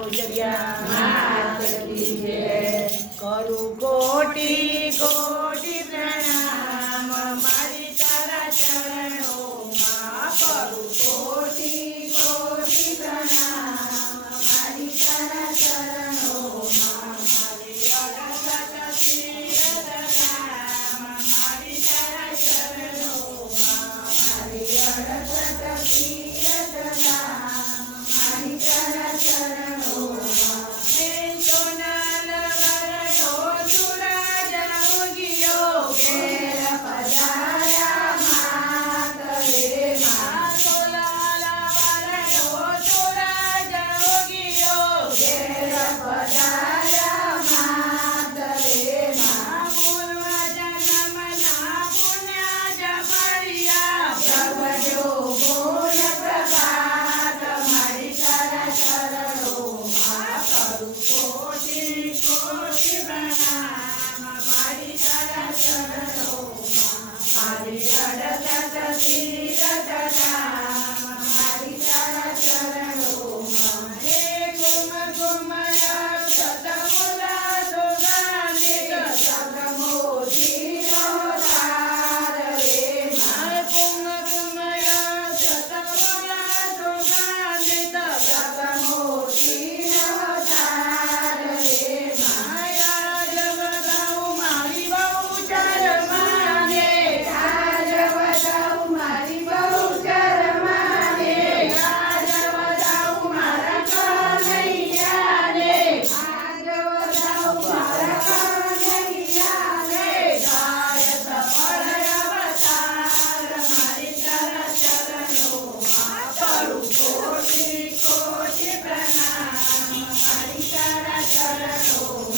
करू कोटि कोटि प्रणाम Sachi Sachi प्रणाम हरि करो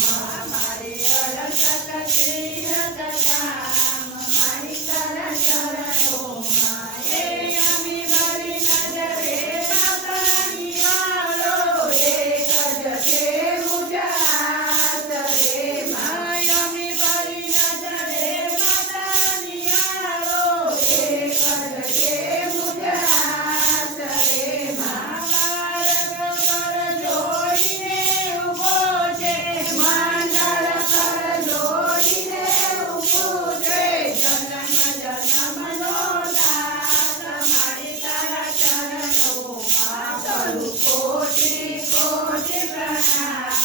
Thank yeah. you.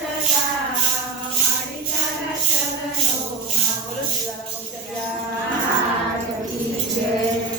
Thank you.